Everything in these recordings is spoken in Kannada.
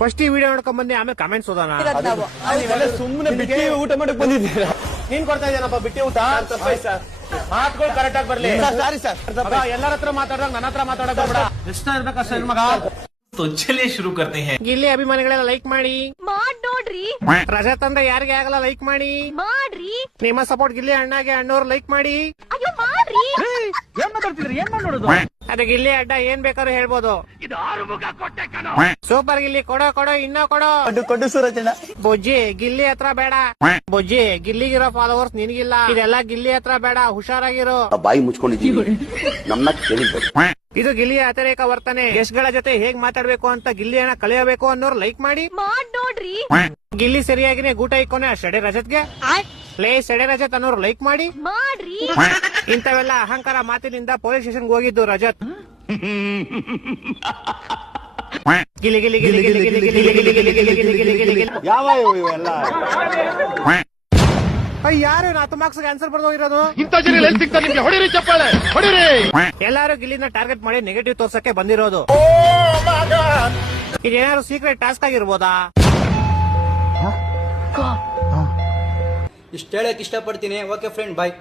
ಫಸ್ಟ್ ಈ ವಿಡಿಯೋ ನೋಡ್ಕೊಂಡ್ ಬಂದಿ ಆಮೇಲೆ ಕಮೆಂಟ್ಸ್ ಓದೋಣ. ಸುಮ್ಮನೆ ಬಿಟ್ಟಿ ಊಟ ಮಾಡಕ್ ಬಂದಿದ್ದೀರಾ? ನೀನ್ ಕೊಡ್ತಾ ಇದ್ದೇನಪ್ಪ ಬಿಟ್ಟಿ ಊಟ? ಮಾತುಗಳು ಕರೆಕ್ಟ್ ಆಗಿ ಬರ್ಲಿ. ಸಾರಿ ಸರ್, ಎಲ್ಲರ ಹತ್ರ ಮಾತಾಡ್ದಾಗ ನನ್ನ ಹತ್ರ ಮಾತಾಡಕ್ ಬರ್ಬೇಡ. ಇಷ್ಟ ಇರ್ಬೇಕಷ್ಟ ಮಗ. तो चलिए शुरू करते हैं. ಗಿಲ್ಲಿ ಅಭಿಮಾನಿಗಳೆಲ್ಲ ಲೈಕ್ ಮಾಡಿ ನೋಡ್ರಿ. ರಜತ್ ಅಂದ್ರೆ ಯಾರಿಗೆ ಆಗಲ್ಲ ಲೈಕ್ ಮಾಡಿ. ಮಾಡ್ರಿ. ನಿಮ್ಮ ಸಪೋರ್ಟ್ ಗಿಲ್ಲಿ ಅಣ್ಣಗೆ ಅಣ್ಣವ್ರು ಲೈಕ್ ಮಾಡಿ. ಅಯ್ಯೋ ಮಾಡ್ರಿ. ಏನ್ ಮಾತಾಡ್ತಿದ್ರಿ? ಏನ್ ಮಾಡೋದು? ಅದೇ ಗಿಲ್ಲಿ ಅಡ್ಡ ಏನ್ ಬೇಕಾದ್ರೂ ಹೇಳ್ಬೋದು. ಸೂಪರ್ ಗಿಲ್ಲಿ ಕೊಡೋ ಇನ್ನೂ ಕೊಡೋ. ಕೊಟ್ಟು ಸೂರಜಣ್ಣ. ಬೊಜ್ಜಿ ಗಿಲ್ಲಿ ಹತ್ರ ಬೇಡ. ಬೊಜ್ಜಿ ಗಿಲ್ಲಿಗಿರೋ ಫಾಲೋವರ್ಸ್ ನಿನಗಿಲ್ಲ. ಇದೆಲ್ಲ ಗಿಲ್ಲಿ ಹತ್ರ ಬೇಡ, ಹುಷಾರಾಗಿರೋ. ಬಾಯಿ ಮುಚ್ಕೊಂಡಿದ್ದೀವಿ, ನಮ್ಮನ್ನ ಕೇಳಿದ್ರು. ಇದು ಗಿಲ್ಲಿಯ ಅತಿರೇಕ ವರ್ತನೆ. ಗೆಸ್ಟ್ ಗಳ ಜೊತೆ ಹೇಗ್ ಮಾತಾಡ್ಬೇಕು ಅಂತ ಗಿಲ್ಲಿ ಹಣ ಕಲಿಯಬೇಕು ಅನ್ನೋರು ಲೈಕ್ ಮಾಡಿ. ನೋಡ್ರಿ. ಗಿಲ್ಲಿ ಸರಿಯಾಗಿನೇ ಗೂಟ ಇಕ್ಕೋನೆ ಸೆಡೆ ರಜತ್ಗೆ. ಲೇ ಸೆಡೆ ರಜತ್ ಅನ್ನೋರು ಲೈಕ್ ಮಾಡಿ. ಮಾಡ್ರಿ. ಇಂಥವೆಲ್ಲ ಅಹಂಕಾರ ಮಾತಿನಿಂದ ಪೊಲೀಸ್ ಸ್ಟೇಷನ್ಗೆ ಹೋಗಿದ್ದು ರಜತ್. ಗಿಲಿ ಗಿಲಿ ಗಿಲಿ ಗಿಲಿ ಗಿಲಿ ಗಿಲಿ ಗಿಲಿ ಗಿಲಿ ಗಿಲಿ ಗಿಲಿ ಗಿಲಿ ಗಿಲಿ ಗಿಲಿ ಗಿಲಿ. ಯಾವ ಇವೆಲ್ಲ? ಯಾರು 4 ಮಾರ್ಕ್ಸ್ ಆನ್ಸರ್ ಬರ್ದೋಗಿರೋದು? ಇಂಥ ಜನ ಎಲ್ಲಿ ಸಿಗ್ತಾರೆ ನಿಮ್ಗೆ? ಹೊಡಿರಿ ಚಪ್ಪಾಳೆ ಹೊಡಿರಿ. ಎಲ್ಲಾರು ಗಿಲ್ಲಿನ ಟಾರ್ಗೆಟ್ ಮಾಡಿ ನೆಗೆಟಿವ್ ತೋರ್ಸಕ್ಕೆ ಬಂದಿರೋದು. ಇದೇನಾದ್ರು ಸೀಕ್ರೆಟ್ ಟಾಸ್ಕ್ ಆಗಿರ್ಬೋದಾ? ಇಷ್ಟ ಹೇಳಕ್ ಇಷ್ಟಪಡ್ತೀನಿ. ಓಕೆ ಫ್ರೆಂಡ್, ಬಾಯ್.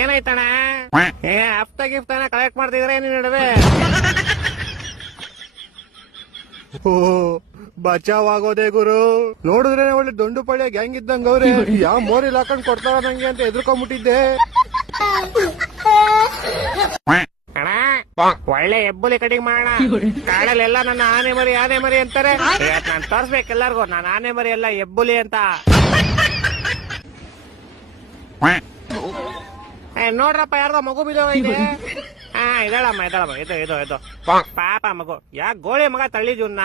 ಏನಾಯ್ತಣ್ಣ? ಹಫ್ತಾ ಗಿಫ್ಟನ ಕಲೆಕ್ಟ್ ಮಾಡ್ತಿದ್ರೆ ನೀನ್ ನಡುವೆ. ಓ ಬಚಾವ್ ಆಗೋದೇ ಗುರು. ನೋಡಿದ್ರೆ ಒಳ್ಳೆ ದೊಂಡು ಪಳ್ಳಿಯ ಗ್ಯಾಂಗ್ ಇದ್ದಂಗ ಅವ್ರೆ. ಯಾವ ಮೋರಿಲ್ ಹಾಕೊಂಡ್ ಕೊಡ್ತಾರ ನಂಗೆ ಅಂತ ಎದ್ರುಕೊಂಡ್ಬಿಟ್ಟಿದ್ದೆ. ಅಣ್ಣ ಒಳ್ಳೆ ಎಬ್ಬುಲಿ ಕಟಿಂಗ್ ಮಾಡೋಣ. ಕಾಡಲ್ಲೆಲ್ಲ ನನ್ನ ಆನೆ ಮರಿ ಅಂತಾರೆ. ನಾನ್ ತೋರ್ಸ್ಬೇಕು ಎಲ್ಲಾರ್ಗು ನಾನು ಆನೆ ಮರಿ ಎಲ್ಲ ಎಬ್ಬುಲಿ ಅಂತ. ನೋಡ್ರಪ್ಪ ಯಾರ್ದೋ ಮಗು ಬಿದ್ದೋಗಿದೆ. ಇದಳಮ್ಮ ಇದು ಪಾಪ ಮಗು. ಯಾಕೆ ಗೋಳಿ ಮಗ ತಳ್ಳಿದ್ಯುನ್ನ.